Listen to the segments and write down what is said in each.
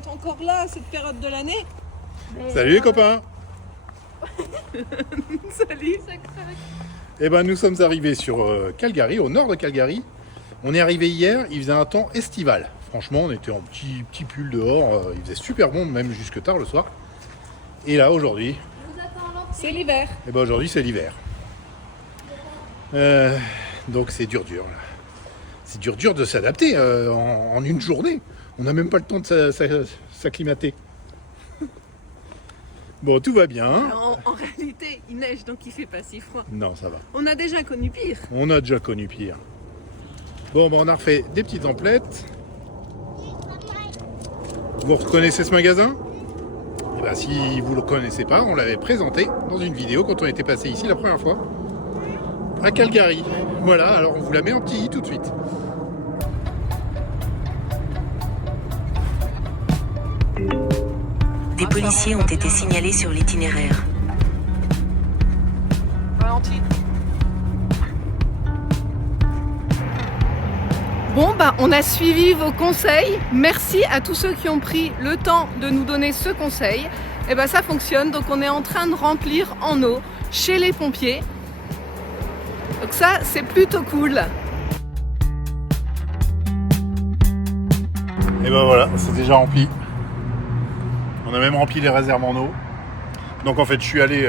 être encore là à cette période de l'année. Salut les copains. Salut. Eh ben nous sommes arrivés sur Calgary, au nord de Calgary. On est arrivé hier, il faisait un temps estival. Franchement, on était en petit pull dehors, il faisait super bon, même jusque tard le soir. Et là, aujourd'hui, C'est l'hiver. eh ben aujourd'hui c'est l'hiver. Donc c'est dur là. C'est dur de s'adapter en une journée. On n'a même pas le temps de s'acclimater. Bon, tout va bien. En réalité, il neige donc il fait pas si froid. Non, ça va. On a déjà connu pire. On a déjà connu pire. Bon, on a refait des petites emplettes. Vous reconnaissez ce magasin? Eh ben, si vous ne le connaissez pas, on l'avait présenté dans une vidéo quand on était passé ici la première fois. À Calgary. Voilà, alors on vous la met en petit i tout de suite. Des policiers ont été signalés sur l'itinéraire. Ralenti. Bon, on a suivi vos conseils. Merci à tous ceux qui ont pris le temps de nous donner ce conseil. Et ça fonctionne. Donc on est en train de remplir en eau chez les pompiers. Donc ça, c'est plutôt cool. Et ben voilà, c'est déjà rempli. On a même rempli les réserves en eau. Donc en fait, je suis allé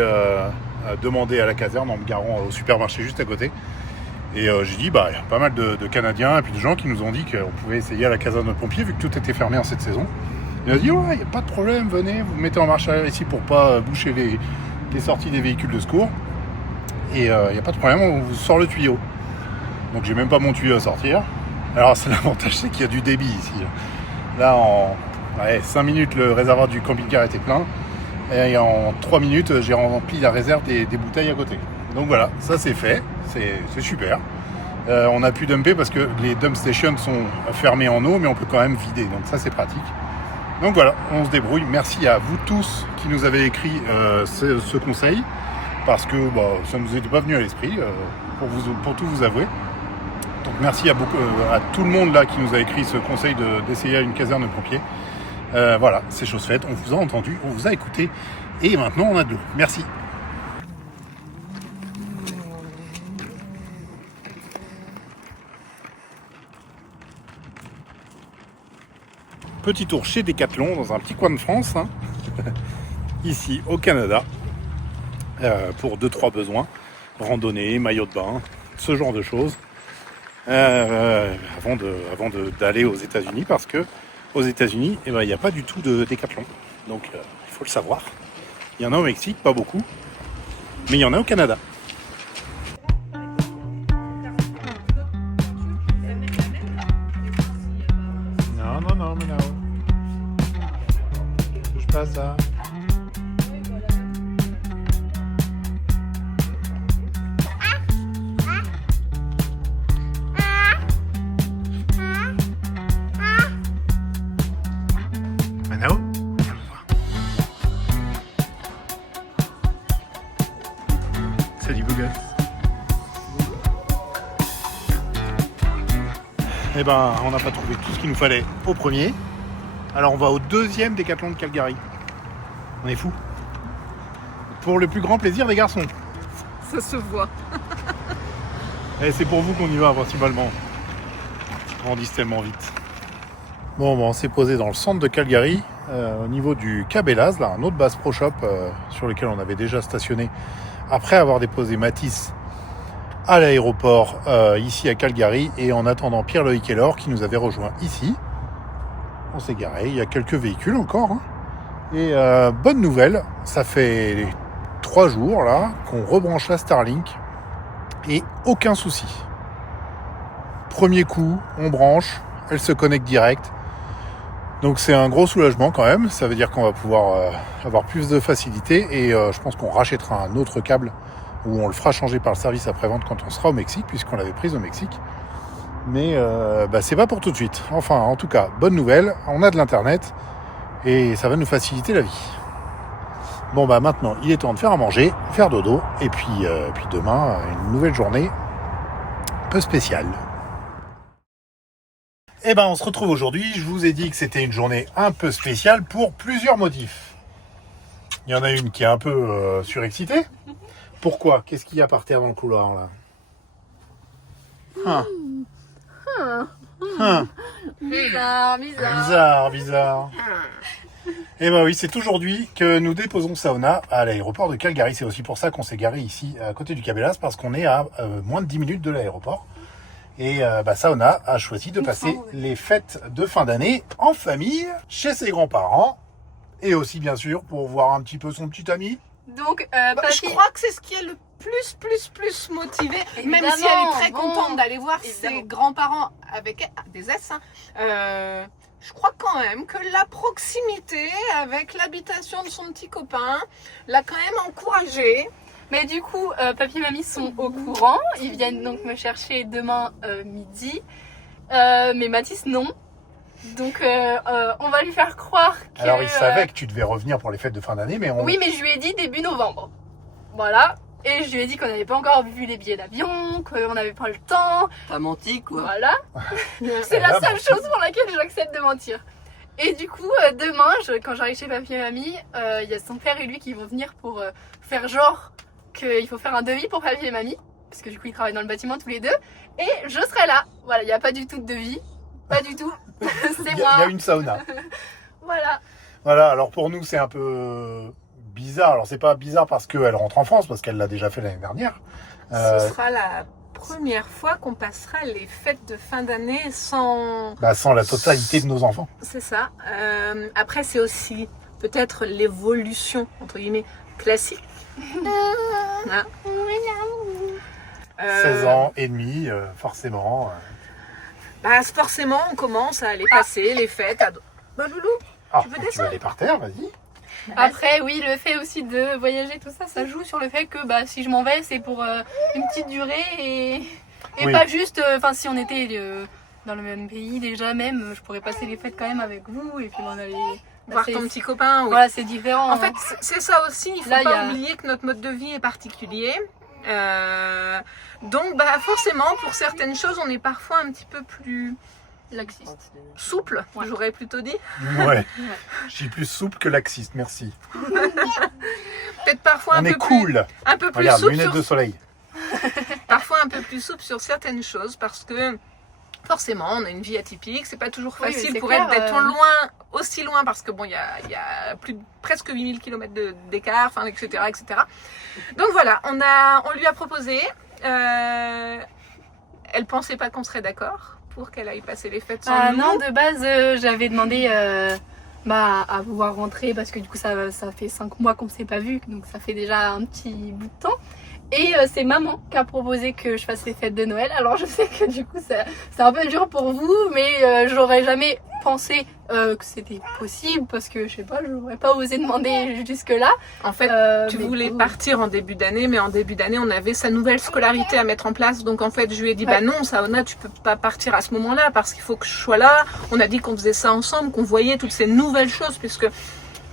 demander à la caserne en me garant au supermarché juste à côté. Et j'ai dit, il y a pas mal de Canadiens et puis de gens qui nous ont dit qu'on pouvait essayer à la caserne de pompiers vu que tout était fermé en cette saison. Il a dit, ouais, il n'y a pas de problème, venez, vous mettez en marche arrière ici pour pas boucher les sorties des véhicules de secours. Et il n'y a pas de problème, on vous sort le tuyau. Donc j'ai même pas mon tuyau à sortir. Alors c'est l'avantage, c'est qu'il y a du débit ici. Là, en 5 minutes, le réservoir du camping-car était plein. Et en 3 minutes, j'ai rempli la réserve des bouteilles à côté. Donc voilà, ça c'est fait, c'est super. On a pu dumper parce que les dump stations sont fermées en eau, mais on peut quand même vider, donc ça c'est pratique. Donc voilà, on se débrouille. Merci à vous tous qui nous avez écrit ce conseil, parce que ça ne nous était pas venu à l'esprit, pour tout vous avouer. Donc merci à tout le monde là qui nous a écrit ce conseil d'essayer à une caserne de pompiers. Voilà, c'est chose faite, on vous a entendu, on vous a écouté, et maintenant on a de l'eau. Merci. Petit tour chez Decathlon, dans un petit coin de France, ici au Canada, pour 2-3 besoins, randonnée, maillot de bain, ce genre de choses, avant d'aller aux États-Unis, parce que aux États-Unis, il n'y a pas du tout de Decathlon, donc il faut le savoir. Il y en a au Mexique, pas beaucoup, mais il y en a au Canada. Non, mais là. Touche pas à ça. Manao, viens me voir. Salut Google. Eh ben, on n'a pas trouvé tout ce qu'il nous fallait au premier. Alors on va au deuxième Décathlon de Calgary. On est fous. Pour le plus grand plaisir des garçons. Ça se voit. Et c'est pour vous qu'on y va principalement. On grandit tellement vite. Bon, on s'est posé dans le centre de Calgary, au niveau du Cabela's, là, un autre Bass Pro Shop sur lequel on avait déjà stationné après avoir déposé Matisse à l'aéroport ici à Calgary, et en attendant Pierre-Loïc et Laure qui nous avaient rejoints ici. On s'est garé, il y a quelques véhicules encore. Et bonne nouvelle, ça fait 3 jours là qu'on rebranche la Starlink et aucun souci. Premier coup, on branche, elle se connecte direct. Donc c'est un gros soulagement quand même, ça veut dire qu'on va pouvoir avoir plus de facilité, et je pense qu'on rachètera un autre câble, ou on le fera changer par le service après-vente quand on sera au Mexique, puisqu'on l'avait prise au Mexique. Mais c'est pas pour tout de suite. Enfin, en tout cas, bonne nouvelle, on a de l'internet et ça va nous faciliter la vie. Bon, maintenant, il est temps de faire à manger, faire dodo, et puis demain, une nouvelle journée un peu spéciale. Eh ben, on se retrouve aujourd'hui. Je vous ai dit que c'était une journée un peu spéciale pour plusieurs motifs. Il y en a une qui est un peu surexcitée. Pourquoi? Qu'est-ce qu'il y a par terre dans le couloir là? Bizarre. Bizarre. Eh ben oui, c'est aujourd'hui que nous déposons Saona à l'aéroport de Calgary. C'est aussi pour ça qu'on s'est garé ici à côté du Cabellas, parce qu'on est à moins de 10 minutes de l'aéroport. Et Saona a choisi de passer les fêtes de fin d'année en famille, chez ses grands-parents. Et aussi, bien sûr, pour voir un petit peu son petit ami. Donc, Je crois que c'est ce qui est le plus motivé, même si elle est très contente d'aller voir ses grands-parents avec des S. Je crois quand même que la proximité avec l'habitation de son petit copain l'a quand même encouragée. Mais du coup, papy et mamie sont au courant. Ils viennent donc me chercher demain midi. Mais Mathis, non. Donc, on va lui faire croire que... Alors, il savait que tu devais revenir pour les fêtes de fin d'année, mais on... Oui, mais je lui ai dit début novembre. Voilà. Et je lui ai dit qu'on n'avait pas encore vu les billets d'avion, qu'on n'avait pas le temps. T'as menti quoi. Voilà. C'est la seule chose pour laquelle j'accepte de mentir. Et du coup, demain, quand j'arrive chez papy et mamie, il y a son père et lui qui vont venir pour faire genre qu'il faut faire un devis pour papy et mamie. Parce que du coup, ils travaillent dans le bâtiment tous les deux. Et je serai là. Voilà, il n'y a pas du tout de devis. Pas du tout. C'est moi. Il y a une sauna. Voilà. Voilà, alors pour nous, c'est un peu bizarre. Alors, c'est pas bizarre parce qu'elle rentre en France, parce qu'elle l'a déjà fait l'année dernière. Ce sera la première fois qu'on passera les fêtes de fin d'année sans... Sans la totalité de nos enfants. C'est ça. Après, c'est aussi peut-être l'évolution, entre guillemets, classique. Voilà. 16 ans et demi, forcément. Forcément, on commence à aller passer les fêtes à... Loulou, Ah, tu veux tu descendre? veux aller par terre, vas-y. Après, oui, le fait aussi de voyager, tout ça, ça joue sur le fait que si je m'en vais, c'est pour une petite durée et Oui. pas juste, si on était dans le même pays déjà même, je pourrais passer les fêtes quand même avec vous et puis on allait Voir c'est- ton petit copain. Oui. Voilà, c'est différent. En fait, c'est ça aussi. Il faut Là, pas il y a- oublier que notre mode de vie est particulier. Donc, forcément, pour certaines choses, on est parfois un petit peu plus laxiste. souple, Ouais. j'aurais plutôt dit. Ouais. Je suis plus souple que laxiste, merci. Peut-être parfois On un est peu cool. un peu plus Regarde, souple lunettes sur de soleil. parfois un peu plus souple sur certaines choses parce que forcément on a une vie atypique, c'est pas toujours Oui, facile c'est pour clair, elle d'être loin, aussi loin parce que il y a presque 8000 km d'écart, etc., etc. Donc voilà, on lui a proposé, elle pensait pas qu'on serait d'accord pour qu'elle aille passer les fêtes sans nous. Non, de base, j'avais demandé à pouvoir rentrer parce que du coup, ça fait 5 mois qu'on ne s'est pas vu, donc ça fait déjà un petit bout de temps. Et c'est maman qui a proposé que je fasse les fêtes de Noël. Alors je sais que du coup, c'est un peu dur pour vous, mais j'aurais jamais pensé que c'était possible parce que je sais pas, j'aurais pas osé demander jusque-là. En fait, tu mais voulais bon. partir en début d'année, mais en début d'année, on avait sa nouvelle scolarité à mettre en place. Donc en fait, je lui ai dit, Ouais. non, Saona, tu peux pas partir à ce moment-là parce qu'il faut que je sois là. On a dit qu'on faisait ça ensemble, qu'on voyait toutes ces nouvelles choses, puisque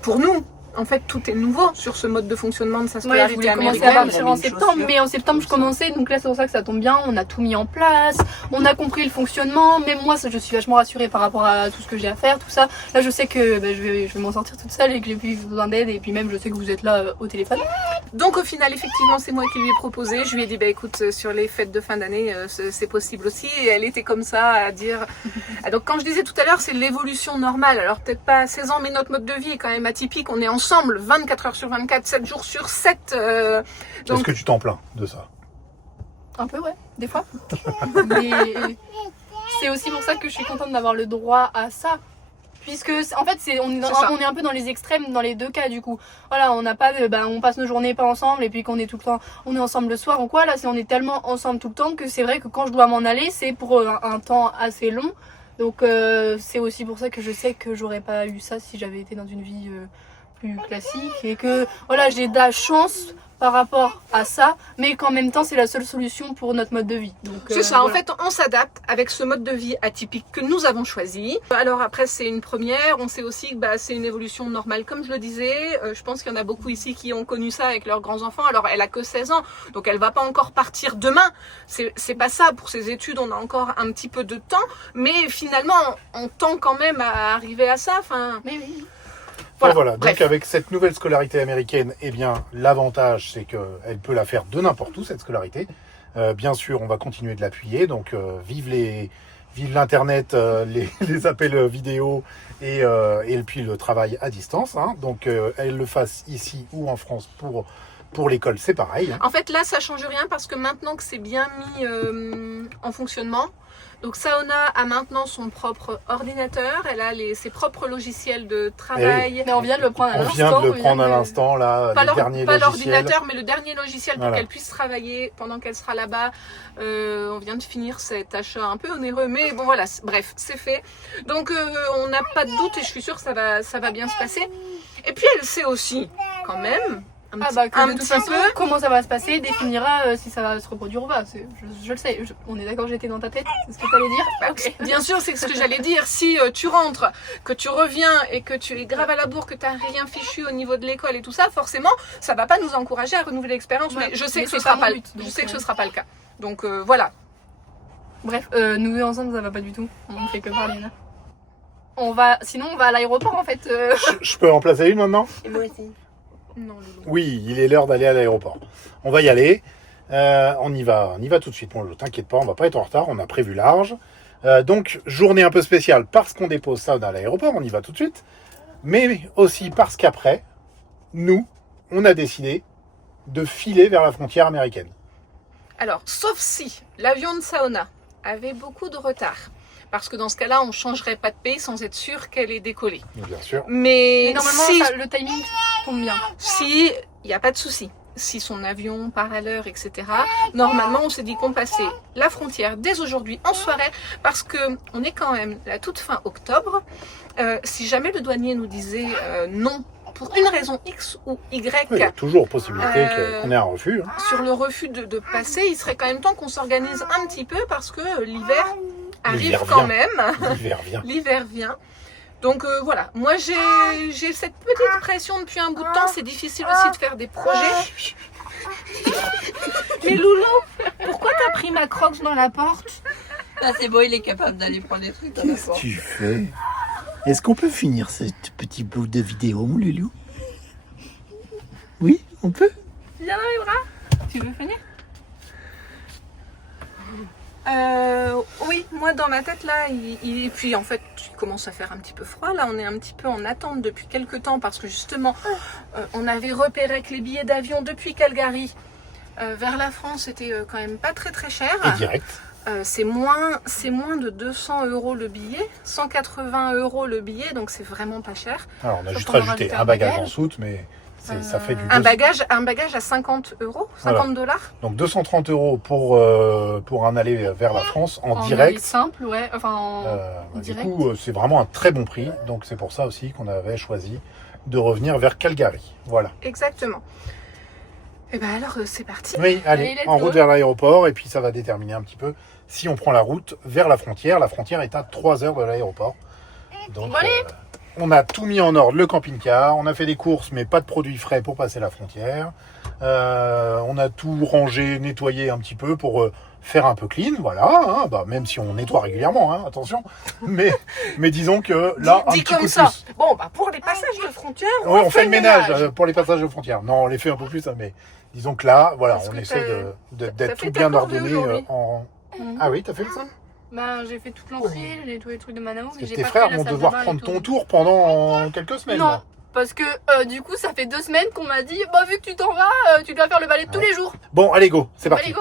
pour nous, en fait, tout est nouveau sur ce mode de fonctionnement de sa Ouais, je scolarité voulais commencer américaine. à partir en septembre, mais en septembre je commençais, donc là c'est pour ça que ça tombe bien, on a tout mis en place, on a compris le fonctionnement, même moi je suis vachement rassurée par rapport à tout ce que j'ai à faire, tout ça. Là je sais que je vais m'en sortir toute seule et que j'ai plus besoin d'aide, et puis même je sais que vous êtes là au téléphone. Donc au final, effectivement, c'est moi qui lui ai proposé. Je lui ai dit, écoute, sur les fêtes de fin d'année, c'est possible aussi. Et elle était comme ça à dire... Ah, donc quand je disais tout à l'heure, c'est l'évolution normale. Alors peut-être pas à 16 ans, mais notre mode de vie est quand même atypique. On est ensemble 24 heures sur 24, 7 jours sur 7. Est-ce Donc que tu t'en plains de ça? Un peu, ouais, des fois. Mais c'est aussi pour ça que je suis contente d'avoir le droit à ça. Puisque en fait on est un peu dans les extrêmes dans les deux cas du coup. Voilà, on n'a pas on passe nos journées pas ensemble et puis qu'on est tout le temps on est ensemble le soir ou quoi. Là on est tellement ensemble tout le temps que c'est vrai que quand je dois m'en aller, c'est pour un temps assez long. Donc c'est aussi pour ça que je sais que j'aurais pas eu ça si j'avais été dans une vie plus classique et que voilà, j'ai de la chance par rapport à ça, mais qu'en même temps c'est la seule solution pour notre mode de vie. Donc C'est ça, voilà. en fait on s'adapte avec ce mode de vie atypique que nous avons choisi. Alors après c'est une première, on sait aussi que c'est une évolution normale comme je le disais. Je pense qu'il y en a beaucoup ici qui ont connu ça avec leurs grands-enfants. Alors elle a que 16 ans, donc elle va pas encore partir demain. C'est pas ça, pour ses études on a encore un petit peu de temps, mais finalement on tend quand même à arriver à ça. Enfin, Mais oui. Voilà. Bref. Donc avec cette nouvelle scolarité américaine, eh bien l'avantage c'est qu'elle peut la faire de n'importe où cette scolarité. Bien sûr, on va continuer de l'appuyer. Donc vive l'internet, les appels vidéo et puis le travail à distance. Hein. Donc elle le fasse ici ou en France pour l'école, c'est pareil. Hein. en fait là ça change rien parce que maintenant que c'est bien mis en fonctionnement, donc Saona a maintenant son propre ordinateur, elle a ses propres logiciels de travail. Mais on vient de le prendre à On l'instant. vient de le prendre à l'instant là, Pas les derniers pas logiciels. l'ordinateur, mais le dernier logiciel pour Voilà. qu'elle puisse travailler pendant qu'elle sera là-bas. On vient de finir cet achat un peu onéreux, mais bon voilà, bref, c'est fait. Donc on n'a pas de doute et je suis sûre que ça va bien se passer. Et puis elle sait aussi, quand même, que de toute façon, comment ça va se passer définira si ça va se reproduire ou pas. Je le sais. On est d'accord, j'étais dans ta tête. C'est ce que tu allais dire. Ok. Bien sûr, c'est ce que j'allais dire. Si tu rentres, que tu reviens et que tu es grave à la bourre, que tu n'as rien fichu au niveau de l'école et tout ça, forcément, ça va pas nous encourager à renouveler l'expérience. Ouais, mais je sais mais que ce c'est sera pas pas mon but, je donc, sais que ce sera pas le cas. Donc voilà. Bref, nous deux ensemble, ça va pas du tout. On ne fait que parler là. Sinon, on va à l'aéroport en fait. Je peux en placer une maintenant? Et moi aussi. Non, Loulou. Oui, il est l'heure d'aller à l'aéroport. On va y aller. On y va tout de suite. Bon, t'inquiète pas, on va pas être en retard. On a prévu large. Donc, journée un peu spéciale parce qu'on dépose ça à l'aéroport. On y va tout de suite. Mais aussi parce qu'après, nous, on a décidé de filer vers la frontière américaine. Alors, sauf si l'avion de Saona avait beaucoup de retard. Parce que dans ce cas-là, on ne changerait pas de pays sans être sûr qu'elle est décollée. Bien sûr. Mais Et normalement, si le timing tombe bien. il n'y a pas de souci, si son avion part à l'heure, etc., normalement, on s'est dit qu'on passait la frontière dès aujourd'hui en soirée, parce qu'on est quand même la toute fin octobre. Si jamais le douanier nous disait non, pour une raison X ou Y, Oui, il y a toujours possibilité qu'on ait un refus. Hein. sur le refus de passer, il serait quand même temps qu'on s'organise un petit peu, parce que l'hiver arrive L'hiver quand vient. même. L'hiver vient. L'hiver vient. Donc voilà, moi j'ai cette petite pression depuis un bout de temps, c'est difficile aussi de faire des projets. Mais Loulou, pourquoi t'as pris ma crocs dans la porte? Ah, c'est bon, il est capable d'aller prendre des trucs dans la Qu'est-ce que porte. tu fais? Est-ce qu'on peut finir ce petit bout de vidéo, mon loulou? Oui, on peut? Viens dans les bras. Tu veux venir? Oui, moi dans ma tête là, et puis en fait il commence à faire un petit peu froid. Là on est un petit peu en attente depuis quelques temps parce que justement on avait repéré que les billets d'avion depuis Calgary vers la France c'était quand même pas très très cher. Et direct. C'est moins de 200 € le billet, 180 € le billet, donc c'est vraiment pas cher. Alors, on a Sauf juste qu'on aura rajouté rajouté un un bagage bagage. en soute, mais ça fait du Un 200. bagage à 50 €, 50 dollars. Donc 230 € pour un aller vers la France en avis direct. simple, ouais. Enfin, en Du direct. coup, c'est vraiment un très bon prix. Donc c'est pour ça aussi qu'on avait choisi de revenir vers Calgary. Voilà. Exactement. Et ben alors c'est parti. Oui, allez, Allez, let's en go. route vers l'aéroport. Et puis ça va déterminer un petit peu si on prend la route vers la frontière. La frontière est à 3 heures de l'aéroport. Donc Bon, allez. on a tout mis en ordre, le camping-car. On a fait des courses, mais pas de produits frais pour passer la frontière. On a tout rangé, nettoyé un petit peu pour faire un peu clean. Voilà, hein, même si on nettoie régulièrement, hein, attention. Mais disons que là, un Dit petit coup comme de ça. plus. Bon, pour les passages de frontières, Oui, on fait le ménage pour les passages de frontières. Non, on les fait un peu plus, hein, mais disons que là, voilà, Parce on que essaie t'as d'être fait tout ta bien corvée ordonné aujourd'hui. en... Ah oui, t'as fait ça? Bah, j'ai fait toute l'entrée, j'ai nettoyé les trucs de Manao, mais Et j'ai tes pas frères fait la vont salle de devoir bain et prendre tout. ton tour pendant quelques semaines. Non, là. parce que du coup, ça fait 2 semaines qu'on m'a dit, bah vu que tu t'en vas, tu dois faire le balai tous les jours. Bon, allez, go, c'est parti. Allez, go.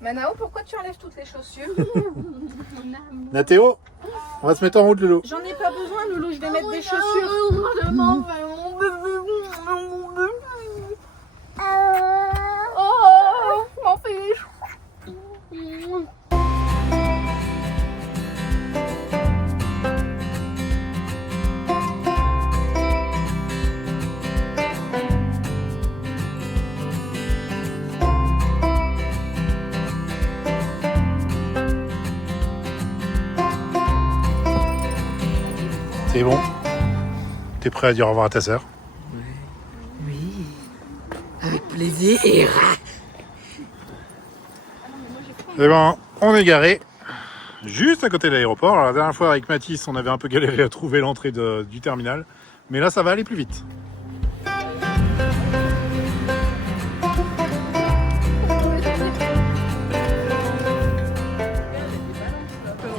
Manao, pourquoi tu enlèves toutes les chaussures? Nathéo, on va se mettre en route, Lolo. J'en ai pas besoin, Loulou, je vais mettre des chaussures. Oh, m'en fais. T'es prêt à dire au revoir à ta sœur? Oui, avec plaisir. Eh ben, on est garé juste à côté de l'aéroport. Alors, la dernière fois avec Mathis, on avait un peu galéré à trouver l'entrée du terminal. Mais là, ça va aller plus vite.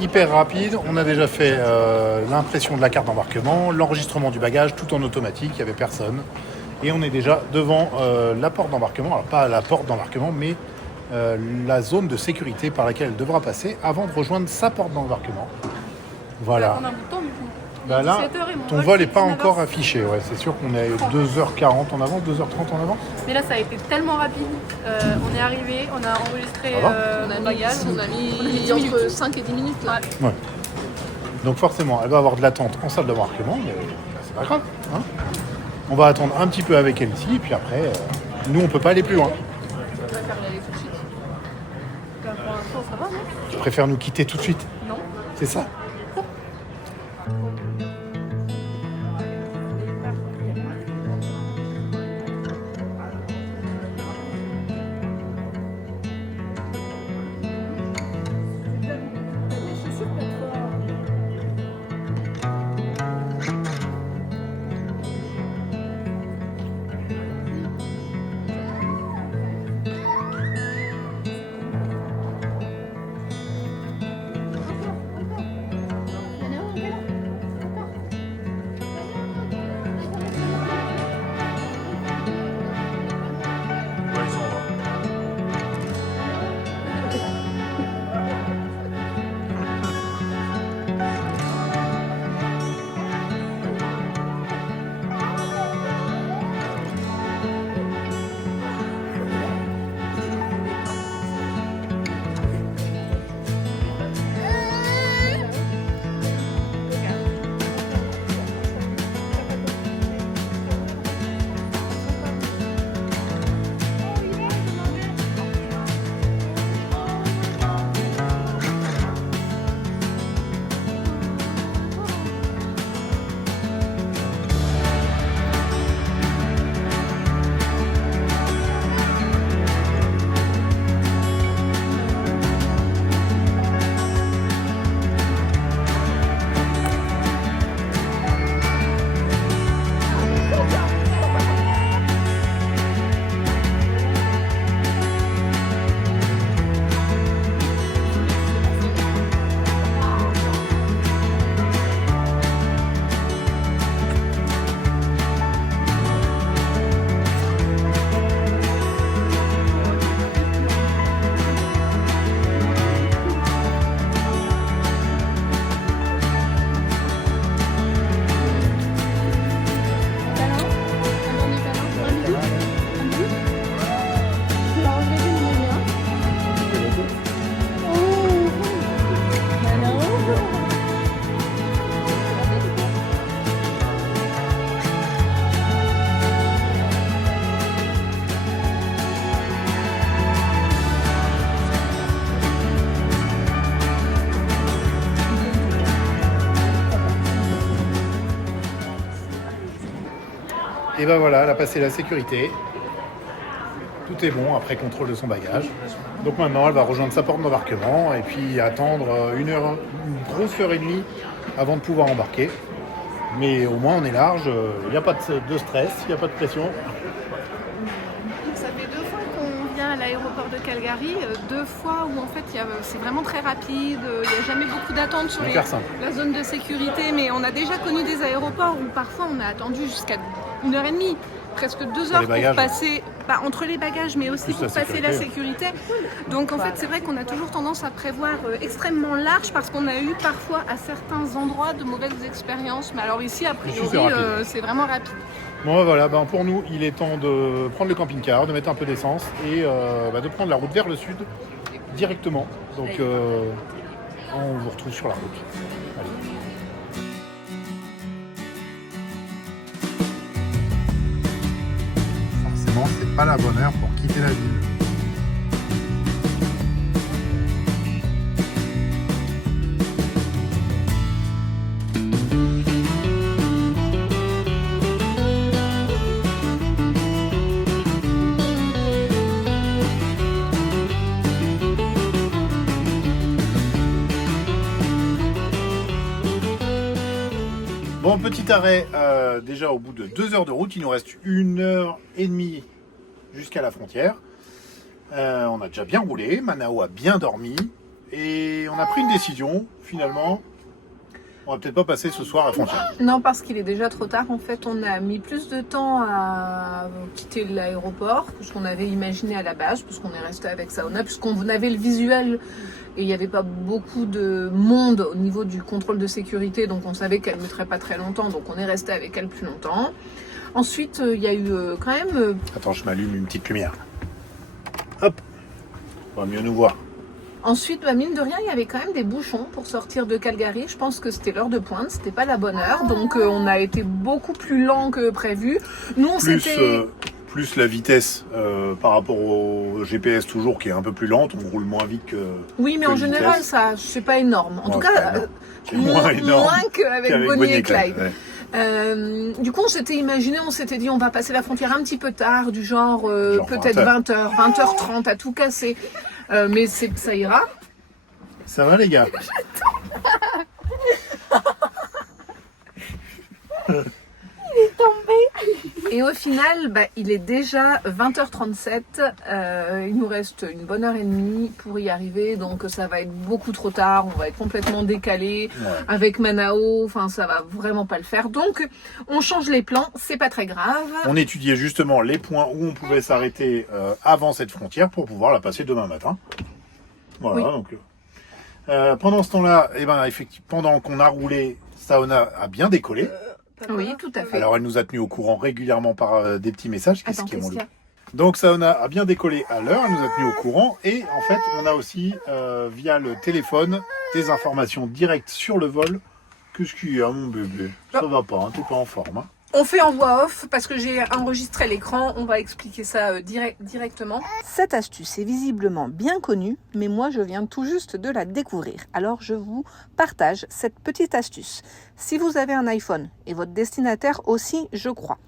Hyper rapide, on a déjà fait l'impression de la carte d'embarquement, l'enregistrement du bagage, tout en automatique, il n'y avait personne. Et on est déjà devant la porte d'embarquement, alors pas la porte d'embarquement, mais la zone de sécurité par laquelle elle devra passer avant de rejoindre sa porte d'embarquement. Voilà. On a un bout de temps du coup. Bah là, 17 heures et mon ton vol, vol c'est n'est pas 19 encore heures. affiché, ouais, c'est sûr qu'on est 2h40 en avance, 2h30 en avance. Mais là, ça a été tellement rapide. On est arrivé, on a enregistré Ah bon mon bagage. On a mis entre 5 et 10 minutes là. Ouais. Donc forcément, elle va avoir de l'attente en salle d'embarquement, mais c'est pas grave. Hein, on va attendre un petit peu avec elle ici, et puis après, nous, on peut pas aller plus loin. On préfère y aller tout de suite. Pour l'instant, ça va, non? Tu préfères nous quitter tout de suite? Non. C'est ça? Ouais, ils sont en bas. Et ben voilà, elle a passé la sécurité. Tout est bon après contrôle de son bagage. Donc maintenant, elle va rejoindre sa porte d'embarquement et puis attendre une grosse heure et demie avant de pouvoir embarquer. Mais au moins, on est large, il n'y a pas de stress, il n'y a pas de pression. Ça fait 2 fois qu'on vient à l'aéroport de Calgary, 2 fois où en fait c'est vraiment très rapide, il n'y a jamais beaucoup d'attente sur Hyper simple. la zone de sécurité, mais on a déjà connu des aéroports où parfois on a attendu jusqu'à 1h30, presque 2 heures les pour bagages. passer, entre les bagages mais aussi Plus pour la passer la sécurité. sécurité. Donc en fait c'est vrai qu'on a toujours tendance à prévoir extrêmement large parce qu'on a eu parfois à certains endroits de mauvaises expériences, mais alors ici a Ici, c'est priori rapide. c'est vraiment rapide. Bon voilà, pour nous, il est temps de prendre le camping-car, de mettre un peu d'essence et de prendre la route vers le sud directement. Donc on vous retrouve sur la route. Allez. Forcément, c'est pas la bonne heure pour quitter la ville. Bon, petit arrêt, déjà au bout de 2 heures de route, il nous reste 1h30 jusqu'à la frontière. On a déjà bien roulé, Manao a bien dormi et on a pris une décision finalement. On va peut-être pas passer ce soir à la frontière. Non, parce qu'il est déjà trop tard. En fait, on a mis plus de temps à quitter l'aéroport que ce qu'on avait imaginé à la base, puisqu'on est resté avec Saona, puisqu'on avait le visuel et il n'y avait pas beaucoup de monde au niveau du contrôle de sécurité, donc on savait qu'elle ne mettrait pas très longtemps, donc on est resté avec elle plus longtemps. Ensuite, il y a eu quand même... Attends, je m'allume une petite lumière. Hop, on va mieux nous voir. Ensuite, mine de rien, il y avait quand même des bouchons pour sortir de Calgary. Je pense que c'était l'heure de pointe, c'était pas la bonne heure. Donc on a été beaucoup plus lent que prévu. Nous, on s'était... Plus la vitesse par rapport au GPS toujours qui est un peu plus lente, on roule moins vite que... Oui, mais en général, ça, c'est pas énorme. En tout cas, moins qu'avec Bonnie et Clyde. Ouais. Du coup, on s'était imaginé, on s'était dit on va passer la frontière un petit peu tard, du genre peut-être 20h, 20h30 à tout casser. Mais ça ira. Ça va les gars? Et au final, il est déjà 20h37. Il nous reste une bonne heure et demie pour y arriver. Donc ça va être beaucoup trop tard. On va être complètement décalé avec Manao. Enfin, ça va vraiment pas le faire. Donc on change les plans. C'est pas très grave. On étudiait justement les points où on pouvait s'arrêter avant cette frontière pour pouvoir la passer demain matin. Voilà. Oui. Donc pendant ce temps-là, effectivement, pendant qu'on a roulé, Saona a bien décollé. Oui, tout à fait. Alors elle nous a tenus au courant régulièrement par des petits messages. Attends, qu'est-ce qu'il y a ? Donc Saona a bien décollé à l'heure, elle nous a tenus au courant et en fait on a aussi via le téléphone des informations directes sur le vol. Qu'est-ce qu'il y a mon bébé? Ça va pas, hein, t'es pas en forme. Hein. On fait en voix off parce que j'ai enregistré l'écran, on va expliquer ça directement. Cette astuce est visiblement bien connue, mais moi je viens tout juste de la découvrir. Alors je vous partage cette petite astuce. Si vous avez un iPhone et votre destinataire aussi, je crois,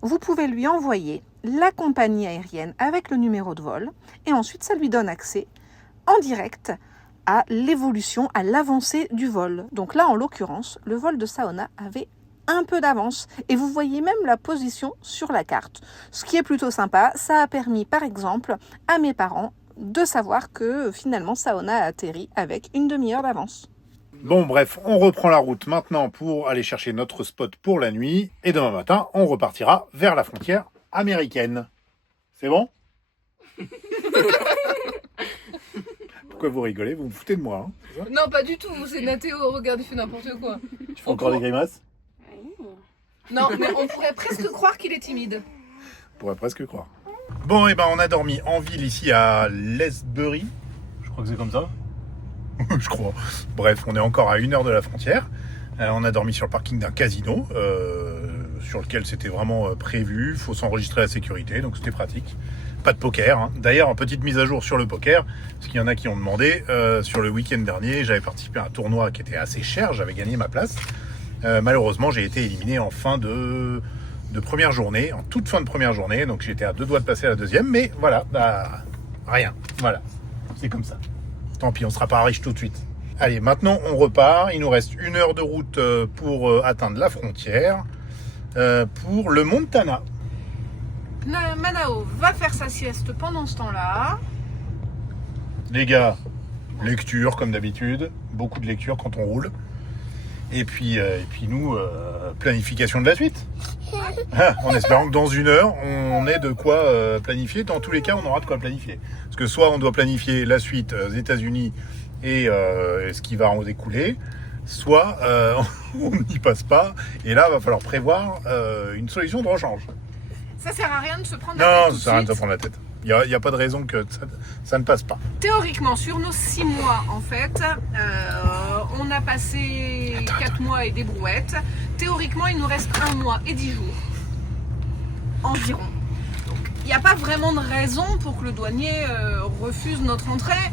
vous pouvez lui envoyer la compagnie aérienne avec le numéro de vol et ensuite ça lui donne accès en direct à l'évolution, à l'avancée du vol. Donc là en l'occurrence, le vol de Saona avait un peu d'avance et vous voyez même la position sur la carte. Ce qui est plutôt sympa, ça a permis par exemple à mes parents de savoir que finalement Saona a atterri avec une demi-heure d'avance. Bon bref, on reprend la route maintenant pour aller chercher notre spot pour la nuit et demain matin on repartira vers la frontière américaine. C'est bon? Pourquoi vous rigolez? Vous me foutez de moi, hein, Non, pas du tout, c'est Nathéo, regarde, il fait n'importe quoi. Tu fais encore des grimaces? Non, mais on pourrait presque croire qu'il est timide. On pourrait presque croire. Bon, et on a dormi en ville ici à Lesbury. Je crois que c'est comme ça. Je crois. Bref, on est encore à 1 heure de la frontière. On a dormi sur le parking d'un casino, sur lequel c'était vraiment prévu. Il faut s'enregistrer à la sécurité, donc c'était pratique. Pas de poker. Hein. D'ailleurs, petite mise à jour sur le poker, parce qu'il y en a qui ont demandé. Sur le week-end dernier, j'avais participé à un tournoi qui était assez cher. J'avais gagné ma place. Malheureusement, j'ai été éliminé en fin de première journée, en toute fin de première journée. Donc j'étais à 2 doigts de passer à la deuxième. Mais voilà, rien. Voilà, c'est comme ça. Tant pis, on ne sera pas riche tout de suite. Allez, maintenant on repart. Il nous reste 1 heure de route pour atteindre la frontière pour le Montana. Manao va faire sa sieste pendant ce temps-là. Les gars, lecture comme d'habitude. Beaucoup de lecture quand on roule. Et puis nous, planification de la suite. En espérant que dans 1 heure, on ait de quoi planifier. Dans tous les cas, on aura de quoi planifier. Parce que soit on doit planifier la suite aux États-Unis et ce qui va en découler, soit on n'y passe pas. Et là, il va falloir prévoir une solution de rechange. Ça sert à rien de se prendre la tête. Non, ça sert à rien de se prendre la tête. Il n'y a pas de raison que ça ne passe pas. Théoriquement, sur nos 6 mois, en fait, on a passé 4 mois et des brouettes. Théoriquement, il nous reste 1 mois et 10 jours. Environ. Donc, il n'y a pas vraiment de raison pour que le douanier refuse notre entrée.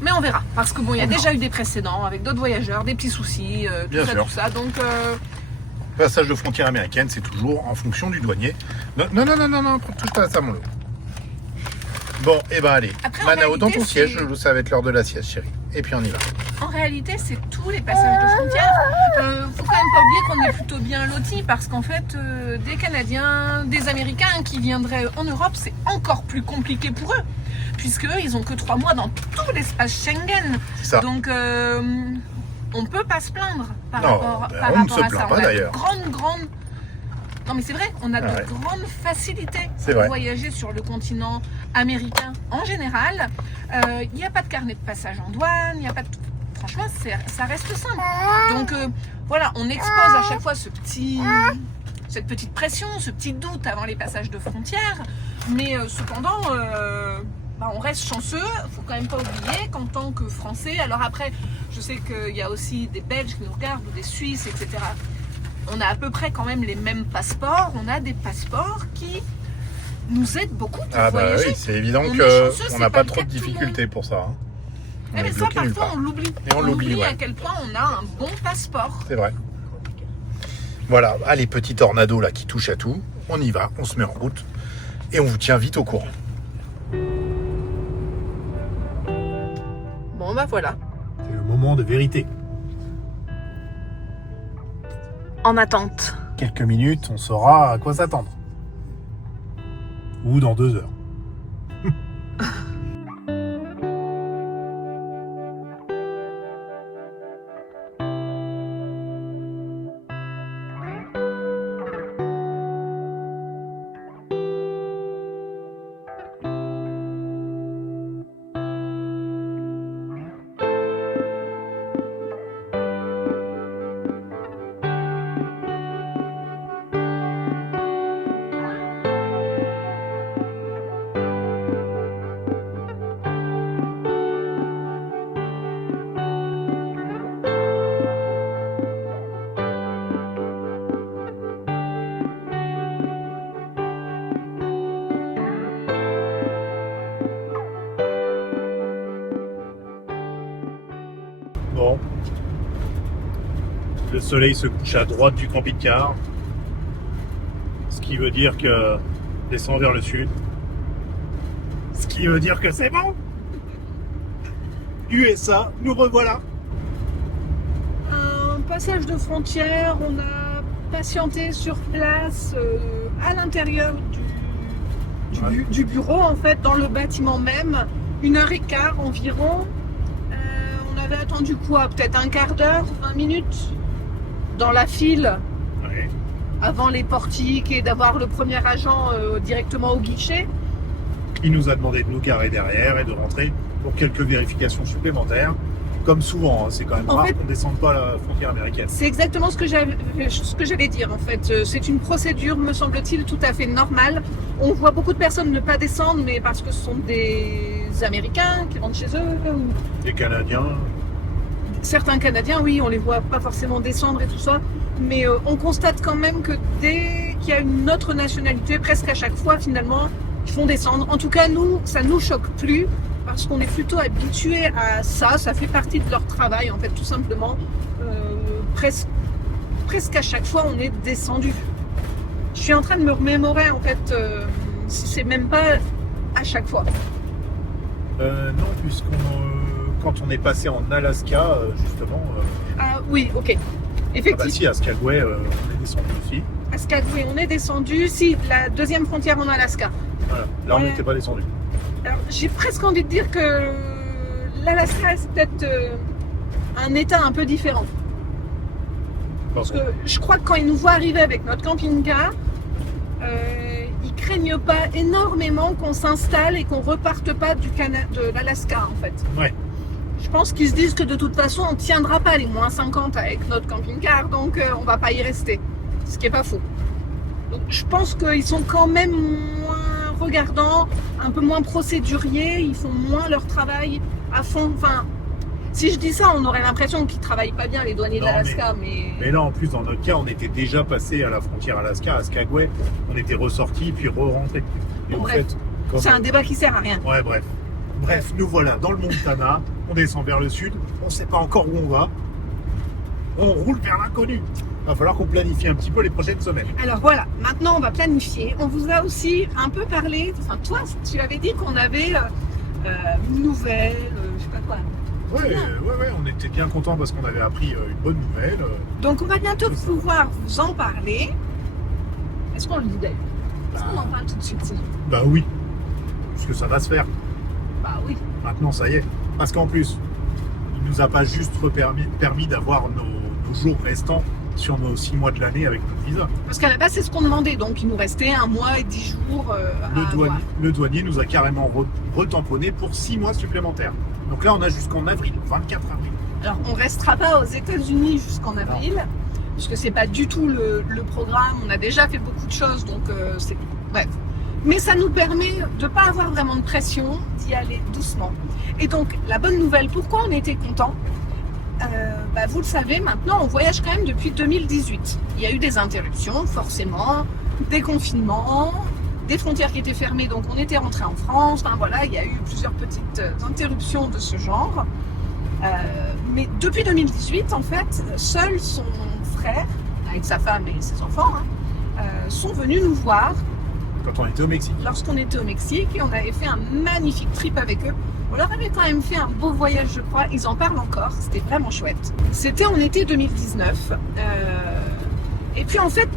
Mais on verra. Parce que bon, il y a déjà eu des précédents avec d'autres voyageurs, des petits soucis, tout ça. Donc... Passage de frontière américaine, c'est toujours en fonction du douanier. Non, touche pas à ça, mon lot. Bon, allez. Après, Manao, dans ton c'est... siège, ça va être l'heure de la sieste, chérie. Et puis on y va. En réalité, c'est tous les passages de frontières. Faut quand même pas oublier qu'on est plutôt bien lotis parce qu'en fait, des Canadiens, des Américains qui viendraient en Europe, c'est encore plus compliqué pour eux, puisque ils ont que 3 mois dans tout l'espace Schengen. C'est ça. Donc, on peut pas se plaindre par Non, rapport, ben, par on ne rapport se à plaint ça. pas, On a d'ailleurs. de grandes. Non, mais c'est vrai, on a de Ouais. grandes facilités C'est pour vrai. voyager sur le continent américain en général. Il n'y a pas de carnet de passage en douane, il n'y a pas de... Franchement, ça reste simple. Donc voilà, on expose à chaque fois cette petite pression, ce petit doute avant les passages de frontières. Mais cependant, on reste chanceux. Il ne faut quand même pas oublier qu'en tant que Français, alors après, je sais qu'il y a aussi des Belges qui nous regardent, ou des Suisses, etc. On a à peu près quand même les mêmes passeports. On a des passeports qui nous aident beaucoup pour Ah bah voyager. oui, c'est évident On est qu'on chanceux, n'a c'est pas le trop cas de de tout le difficultés pour ça. Hein. On Mais est ça, bloqué nulle parfois, part. on l'oublie. Et on l'oublie, ouais. à quel point on a un bon passeport. C'est vrai. Voilà, allez, petit tornado là qui touche à tout. On y va, on se met en route et on vous tient vite au courant. Bon, bah voilà. C'est le moment de vérité. En attente. Quelques minutes, on saura à quoi s'attendre. Ou dans 2 heures. Bon. Le soleil se couche à droite du camping-car. Ce qui veut dire que descend vers le sud. Ce qui veut dire que c'est bon. USA, nous revoilà. Un passage de frontière, on a patienté sur place à l'intérieur du bureau, en fait, dans le bâtiment même, 1h15 environ. On avait attendu quoi? Peut-être un quart d'heure, 20 minutes dans la file Ouais. avant les portiques et d'avoir le premier agent directement au guichet. Il nous a demandé de nous garer derrière et de rentrer pour quelques vérifications supplémentaires. Comme souvent, hein, c'est quand même En rare fait- qu'on ne descende pas à la frontière américaine. C'est exactement ce que j'allais dire en fait. C'est une procédure, me semble-t-il, tout à fait normale. On voit beaucoup de personnes ne pas descendre, mais parce que ce sont des Américains qui rentrent chez eux, ou Les Canadiens, certains Canadiens, oui, on les voit pas forcément descendre et tout ça. Mais on constate quand même que dès qu'il y a une autre nationalité, presque à chaque fois finalement, ils font descendre. En tout cas, nous, ça nous choque plus. Parce qu'on est plutôt habitué à ça, ça fait partie de leur travail en fait, tout simplement. Presque à chaque fois, on est descendu. Je suis en train de me remémorer en fait, si c'est même pas à chaque fois. non, quand on est passé en Alaska, justement, Ah oui, ok. ah bah Effectivement, si, à Skagway, on est descendu aussi. à Skagway, on est descendu. Si, la deuxième frontière en Alaska. Voilà. Là, on Ouais. n'était pas descendu. Alors, j'ai presque envie de dire que l'Alaska, c'est peut-être un état un peu différent. Parce Parce que je crois que quand ils nous voient arriver avec notre camping-car, ils craignent pas énormément qu'on s'installe et qu'on reparte pas de l'Alaska en fait. Ouais. Je pense qu'ils se disent que de toute façon on tiendra pas les moins 50 avec notre camping-car, donc on va pas y rester. Ce qui est pas faux. Donc je pense qu'ils sont quand même moins regardants, un peu moins procéduriers, ils font moins leur travail à fond. Enfin, si je dis ça, on aurait l'impression qu'ils travaillent pas bien les douaniers Non, d'Alaska, mais... Mais là, en plus, dans notre cas, on était déjà passé à la frontière Alaska, à Skagway. On était ressorti puis re-rentré. Et Bon, en bref. fait, comme- C'est un débat qui sert à rien. Ouais, bref. Bref, nous voilà dans le Montana. On descend vers le sud. On ne sait pas encore où on va. On roule vers l'inconnu. Va falloir qu'on planifie un petit peu les prochaines semaines. Alors voilà, maintenant on va planifier. On vous a aussi un peu parlé, enfin toi tu avais dit qu'on avait une nouvelle, je sais pas quoi, Ouais, on était bien contents parce qu'on avait appris une bonne nouvelle. Donc on va bientôt pouvoir vous en parler. Est-ce qu'on le dit d'ailleurs? Est-ce qu'on en parle tout de suite, Sylvie? Bah oui, puisque ça va se faire. Bah oui. Maintenant, ça y est. Parce qu'en plus, il nous a pas juste permis d'avoir nos jours restants sur nos 6 mois de l'année avec notre visa. Parce qu'à la base, c'est ce qu'on demandait. Donc il nous restait 1 mois et 10 jours à avoir. Le douanier nous a carrément retamponné pour 6 mois supplémentaires. Donc là, on a jusqu'en avril, 24 avril. Alors on restera pas aux États-Unis jusqu'en avril, puisque c'est pas du tout le programme. On a déjà fait beaucoup de choses, donc c'est bref. Mais ça nous permet de pas avoir vraiment de pression, d'y aller doucement. Et donc la bonne nouvelle, pourquoi on était content? Vous le savez, maintenant on voyage quand même depuis 2018. Il y a eu des interruptions, forcément, des confinements, des frontières qui étaient fermées, donc on était rentré en France. Enfin voilà, il y a eu plusieurs petites interruptions de ce genre. Mais depuis 2018, en fait, seul son frère, avec sa femme et ses enfants, sont venus nous voir. Quand on était au Mexique. Lorsqu'on était au Mexique, et on avait fait un magnifique trip avec eux. On leur avait quand même fait un beau voyage, je crois. Ils en parlent encore. C'était vraiment chouette. C'était en été 2019. Et puis en fait,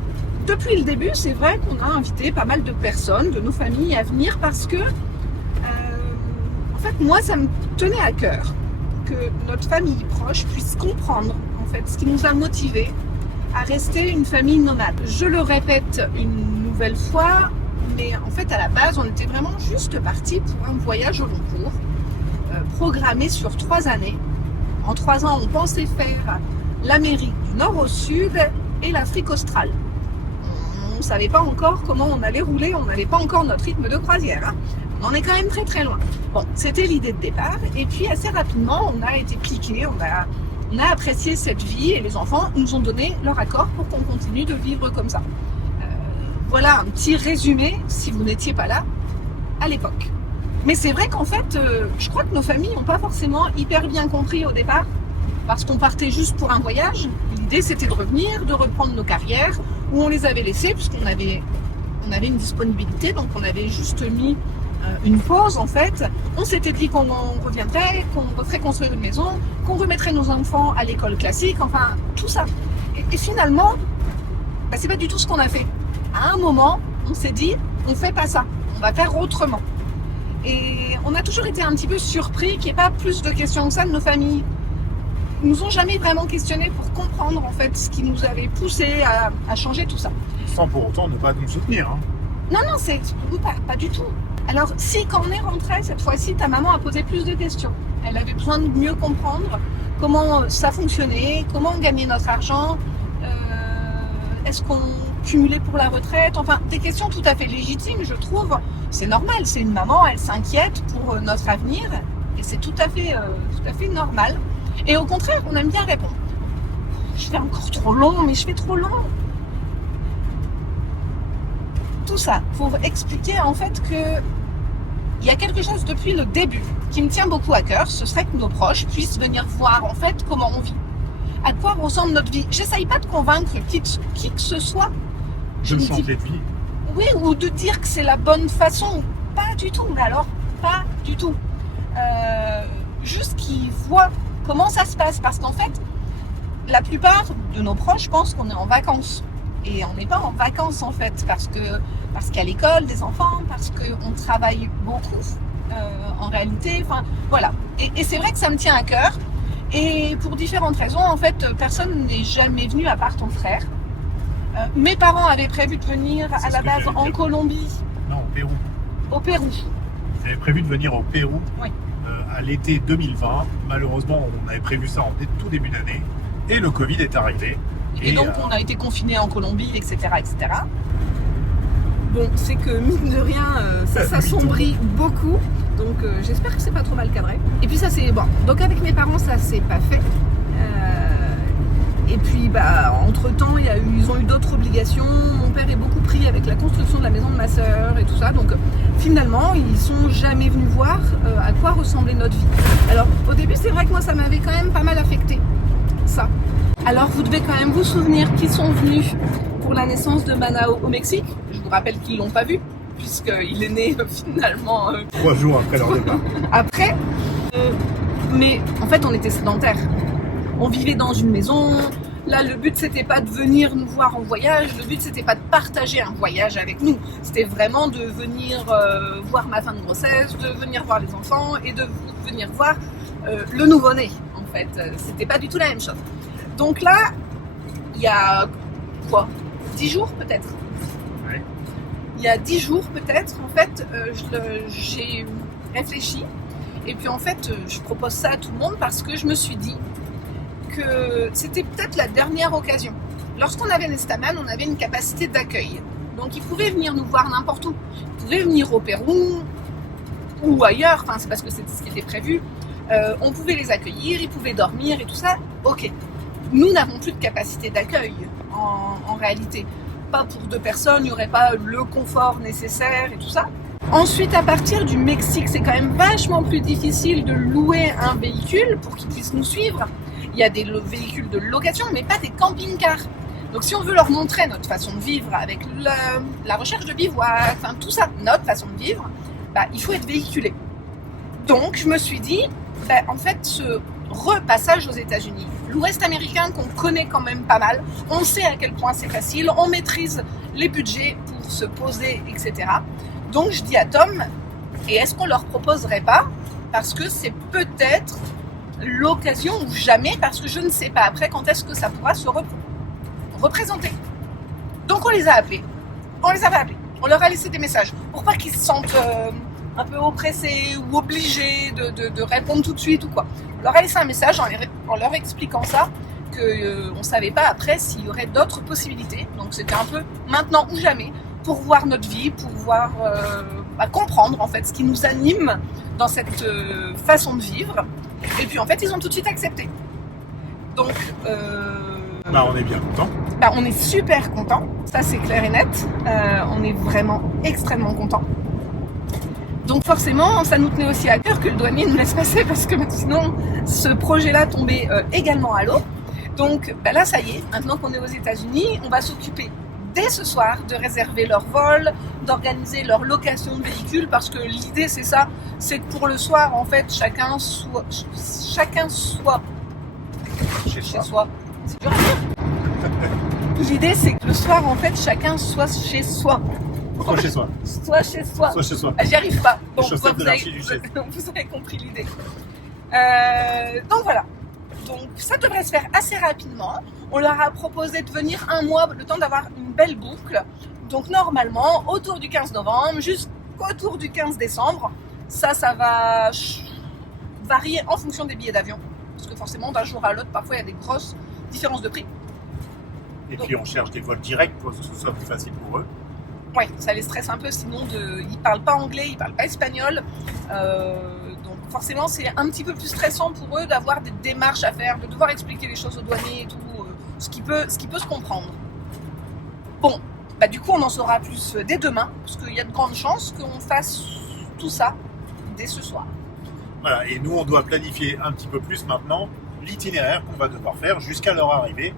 depuis le début, c'est vrai qu'on a invité pas mal de personnes, de nos familles, à venir parce que, en fait, moi, ça me tenait à cœur que notre famille proche puisse comprendre, en fait, ce qui nous a motivés à rester une famille nomade. Je le répète une nouvelle fois, mais en fait, à la base, on était vraiment juste partis pour un voyage au long cours, programmé sur 3 années. En 3 ans, on pensait faire l'Amérique du Nord au Sud et l'Afrique australe. On ne savait pas encore comment on allait rouler, on n'avait pas encore notre rythme de croisière. On en est quand même très très loin. Bon, c'était l'idée de départ, et puis assez rapidement, on a été piqués, on a apprécié cette vie, et les enfants nous ont donné leur accord pour qu'on continue de vivre comme ça. Voilà un petit résumé, si vous n'étiez pas là, à l'époque. Mais c'est vrai qu'en fait, je crois que nos familles n'ont pas forcément hyper bien compris au départ, parce qu'on partait juste pour un voyage. L'idée, c'était de revenir, de reprendre nos carrières, où on les avait laissées, puisqu'on avait une disponibilité, donc on avait juste mis une pause en fait. On s'était dit qu'on reviendrait, qu'on referait construire une maison, qu'on remettrait nos enfants à l'école classique, enfin tout ça. Et finalement, c'est pas du tout ce qu'on a fait. À un moment, on s'est dit, on fait pas ça, on va faire autrement. Et on a toujours été un petit peu surpris qu'il n'y ait pas plus de questions que ça de nos familles. Ils nous ont jamais vraiment questionnés pour comprendre en fait ce qui nous avait poussé à changer tout ça. Sans pour autant ne pas nous soutenir. Hein. Non, c'est pas du tout. Alors si quand on est rentré cette fois-ci, ta maman a posé plus de questions. Elle avait besoin de mieux comprendre comment ça fonctionnait, comment gagner notre argent, est-ce qu'on cumulait pour la retraite, enfin des questions tout à fait légitimes, je trouve. C'est normal, c'est une maman, elle s'inquiète pour notre avenir et c'est tout à fait normal. Et au contraire, on aime bien répondre. Je fais encore trop long, mais je fais trop long. Tout ça pour expliquer en fait que il y a quelque chose depuis le début qui me tient beaucoup à cœur, ce serait que nos proches puissent venir voir en fait comment on vit, à quoi ressemble notre vie. J'essaye pas de convaincre qui que ce soit. De changer de vie. Oui, ou de dire que c'est la bonne façon. Pas du tout, mais alors pas du tout. Juste qu'ils voient comment ça se passe, parce qu'en fait, la plupart de nos proches pensent qu'on est en vacances. Et on n'est pas en vacances en fait, parce qu'il y a l'école des enfants, parce qu'on travaille beaucoup en réalité, enfin voilà. Et c'est vrai que ça me tient à cœur, et pour différentes raisons, en fait, personne n'est jamais venu à part ton frère. Mes parents avaient prévu de venir à la base en Colombie. Non, au Pérou. Au Pérou. Ils avaient prévu de venir au Pérou oui. À l'été 2020. Malheureusement, on avait prévu ça en tout début d'année, et le Covid est arrivé. Et donc on a été confinés en Colombie, etc. Bon, c'est que mine de rien, ça s'assombrit beaucoup. Donc j'espère que c'est pas trop mal cadré. Et puis ça c'est bon. Donc avec mes parents ça s'est pas fait. Et puis entre temps ils ont eu d'autres obligations. Mon père est beaucoup pris avec la construction de la maison de ma sœur et tout ça. Donc finalement ils sont jamais venus voir à quoi ressemblait notre vie. Alors au début c'est vrai que moi ça m'avait quand même pas mal affecté. Ça. Alors vous devez quand même vous souvenir qu'ils sont venus pour la naissance de Manao au Mexique. Je vous rappelle qu'ils l'ont pas vu, puisqu'il est né finalement 3 jours après leur départ. Après, mais en fait on était sédentaires. On vivait dans une maison. Là, le but, c'était pas de venir nous voir en voyage, le but, c'était pas de partager un voyage avec nous. C'était vraiment de venir voir ma fin de grossesse, de venir voir les enfants et de venir voir le nouveau-né, en fait. C'était pas du tout la même chose. Donc là, il y a quoi 10 jours peut-être. Ouais. Il y a 10 jours peut-être, en fait, j'ai réfléchi. Et puis en fait, je propose ça à tout le monde parce que je me suis dit que c'était peut-être la dernière occasion. Lorsqu'on avait Nestaman, on avait une capacité d'accueil. Donc ils pouvaient venir nous voir n'importe où. Ils pouvaient venir au Pérou ou ailleurs, enfin c'est parce que c'est ce qui était prévu. On pouvait les accueillir, ils pouvaient dormir et tout ça. Ok. Nous n'avons plus de capacité d'accueil en réalité. Pas pour 2 personnes, il n'y aurait pas le confort nécessaire et tout ça. Ensuite, à partir du Mexique, c'est quand même vachement plus difficile de louer un véhicule pour qu'ils puissent nous suivre. Il y a des véhicules de location, mais pas des camping-cars. Donc si on veut leur montrer notre façon de vivre avec la recherche de bivouac, enfin tout ça, notre façon de vivre, il faut être véhiculé. Donc je me suis dit, en fait, ce repassage aux États-Unis, l'Ouest américain qu'on connaît quand même pas mal, on sait à quel point c'est facile, on maîtrise les budgets pour se poser, etc. Donc je dis à Tom, et est-ce qu'on leur proposerait pas, parce que c'est peut-être l'occasion ou jamais, parce que je ne sais pas après quand est-ce que ça pourra se représenter. Donc on les a appelés. On les avait appelés. On leur a laissé des messages pour pas qu'ils se sentent un peu oppressés ou obligés de répondre tout de suite ou quoi. On leur a laissé un message en leur expliquant ça, qu'on ne savait pas après s'il y aurait d'autres possibilités. Donc c'était un peu maintenant ou jamais pour voir notre vie, pour voir comprendre en fait ce qui nous anime dans cette façon de vivre. Et puis en fait ils ont tout de suite accepté. Donc on est bien contents. On est super contents, ça c'est clair et net. On est vraiment extrêmement contents. Donc forcément ça nous tenait aussi à cœur que le douanier nous laisse passer, parce que sinon ce projet-là tombait également à l'eau. Donc là ça y est, maintenant qu'on est aux États-Unis, on va s'occuper dès ce soir de réserver leur vol, d'organiser leur location de véhicule, parce que l'idée c'est ça, c'est que pour le soir en fait chacun soit chez soi. C'est dur à dire. L'idée c'est que le soir en fait chacun soit chez soi. Soit chez soi. Soit chez soi. Soit chez soi. J'y arrive pas. Les chaussettes de l'archiduchesse. Vous avez compris l'idée. Donc voilà. Donc ça devrait se faire assez rapidement. On leur a proposé de venir un mois, le temps d'avoir une belle boucle. Donc normalement, autour du 15 novembre jusqu'autour du 15 décembre, ça va varier en fonction des billets d'avion. Parce que forcément, d'un jour à l'autre, parfois il y a des grosses différences de prix. Et puis on cherche des vols directs pour que ce soit plus facile pour eux. Oui, ça les stresse un peu, sinon ils parlent pas anglais, ils parlent pas espagnol. Donc forcément c'est un petit peu plus stressant pour eux d'avoir des démarches à faire, de devoir expliquer les choses aux douaniers et tout, ce qui peut se comprendre. Bon, du coup on en saura plus dès demain, parce qu'il y a de grandes chances qu'on fasse tout ça dès ce soir. Voilà, et nous on doit planifier un petit peu plus maintenant l'itinéraire qu'on va devoir faire jusqu'à leur arrivée.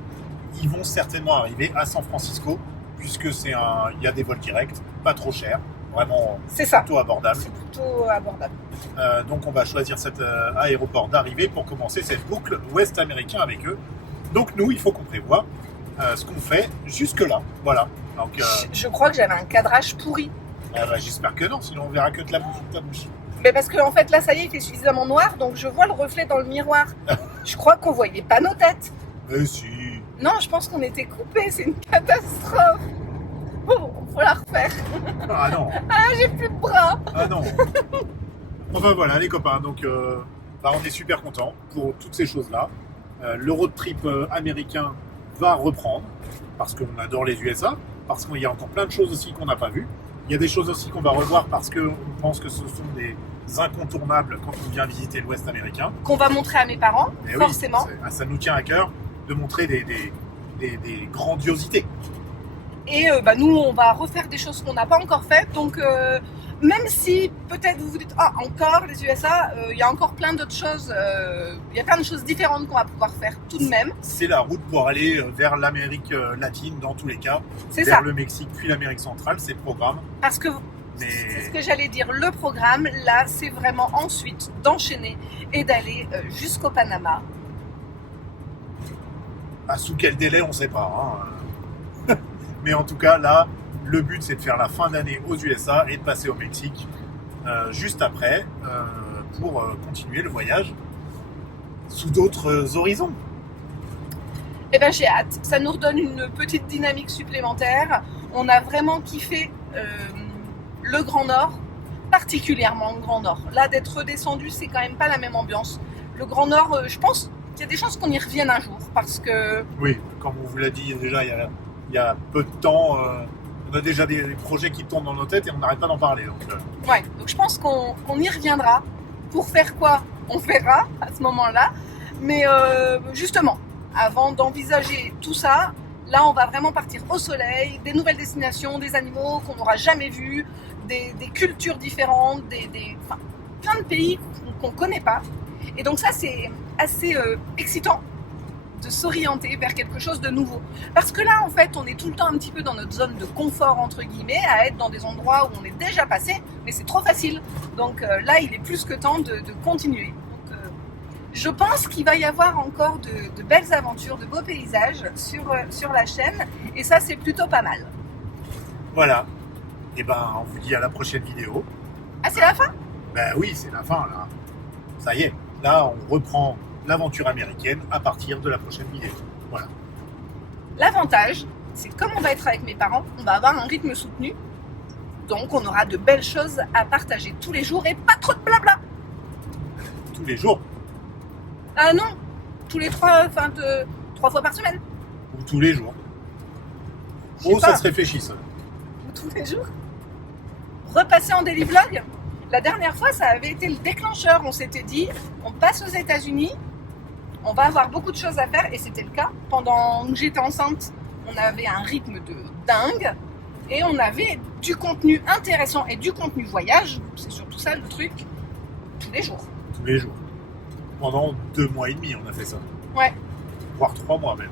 Ils vont certainement arriver à San Francisco, puisque il y a des vols directs, pas trop chers, vraiment plutôt abordables. C'est plutôt abordable. Donc on va choisir cet aéroport d'arrivée pour commencer cette boucle ouest américain avec eux. Donc nous, il faut qu'on prévoie ce qu'on fait jusque-là. Voilà. Donc, je crois que j'avais un cadrage pourri. J'espère que non, sinon on verra que de la bouche. Mais parce que en fait là ça y est, il fait suffisamment noir, donc je vois le reflet dans le miroir. Je crois qu'on voyait pas nos têtes. Mais si. Non, je pense qu'on était coupés, c'est une catastrophe. Bon, faut la refaire. Ah non. Ah, j'ai plus de bras. Ah non. Enfin voilà les copains, donc on est super contents pour toutes ces choses-là. Le road trip américain va reprendre, parce qu'on adore les USA, parce qu'il y a encore plein de choses aussi qu'on n'a pas vues. Il y a des choses aussi qu'on va revoir parce qu'on pense que ce sont des incontournables quand on vient visiter l'Ouest américain. Qu'on va montrer à mes parents, mais forcément. Oui, ça nous tient à cœur de montrer des grandiosités. Et nous, on va refaire des choses qu'on n'a pas encore faites. Donc, même si peut-être vous vous dites, encore les USA, il y a encore plein d'autres choses. Il y a plein de choses différentes qu'on va pouvoir faire tout de même. C'est la route pour aller vers l'Amérique latine dans tous les cas. C'est vers ça. Le Mexique puis l'Amérique centrale, c'est le programme. Parce que C'est ce que j'allais dire. Le programme, là, c'est vraiment ensuite d'enchaîner et d'aller jusqu'au Panama. Sous quel délai, on ne sait pas. Hein. Mais en tout cas, là, le but, c'est de faire la fin d'année aux USA et de passer au Mexique juste après pour continuer le voyage sous d'autres horizons. Eh ben, j'ai hâte. Ça nous redonne une petite dynamique supplémentaire. On a vraiment kiffé le Grand Nord, particulièrement le Grand Nord. Là, d'être redescendu, c'est quand même pas la même ambiance. Le Grand Nord, je pense qu'il y a des chances qu'on y revienne un jour parce que... Oui, comme on vous l'a dit déjà il y a peu de temps, on a déjà des projets qui tournent dans nos têtes et on n'arrête pas d'en parler. Ouais, donc je pense qu'on y reviendra. Pour faire quoi? On verra à ce moment-là. Mais justement, avant d'envisager tout ça, là on va vraiment partir au soleil, des nouvelles destinations, des animaux qu'on n'aura jamais vus, des cultures différentes, enfin, plein de pays qu'on ne connaît pas. Et donc ça c'est assez excitant de s'orienter vers quelque chose de nouveau. Parce que là en fait on est tout le temps un petit peu dans notre zone de confort entre guillemets, à être dans des endroits où on est déjà passé, mais c'est trop facile. Donc là il est plus que temps de continuer. Je pense qu'il va y avoir encore de belles aventures, de beaux paysages sur la chaîne et ça c'est plutôt pas mal. Voilà, et ben on vous dit à la prochaine vidéo. Ah c'est la fin? Ben oui, c'est la fin là. Ça y est, là on reprend l'aventure américaine à partir de la prochaine vidéo. Voilà. L'avantage, c'est que comme on va être avec mes parents, on va avoir un rythme soutenu. Donc on aura de belles choses à partager tous les jours et pas trop de blabla. Tous les jours. Ah non, tous les 3 fois par semaine. Ou tous les jours. Je sais Oh, ça pas. se réfléchit ça. Ou tous les jours. Repasser en daily vlog. La dernière fois, ça avait été le déclencheur. On s'était dit, on passe aux États-Unis, on va avoir beaucoup de choses à faire et c'était le cas. Pendant que j'étais enceinte, on avait un rythme de dingue et on avait du contenu intéressant et du contenu voyage. C'est surtout ça le truc. Tous les jours. Tous les jours. Pendant 2 mois et demi, on a fait ça. Ouais. Voire 3 mois même.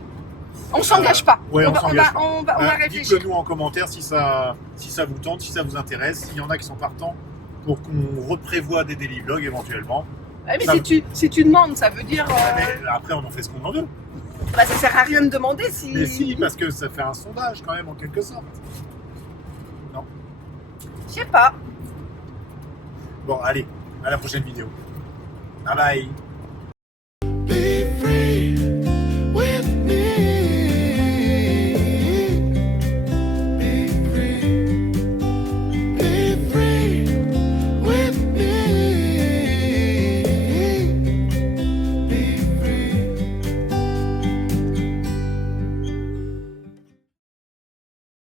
On s'engage pas. Ouais, on s'engage pas. On va réfléchir. Dites-le nous en commentaire si ça vous tente, si ça vous intéresse, s'il y en a qui sont partants pour qu'on reprévoie des daily vlogs éventuellement. Ouais, mais Ça- si tu demandes, ça veut dire... Mais après, on en fait ce qu'on en veut. ça sert à rien de demander si... Mais si, parce que ça fait un sondage quand même en quelque sorte. Non. Je sais pas. Bon, allez, à la prochaine vidéo. Bye bye.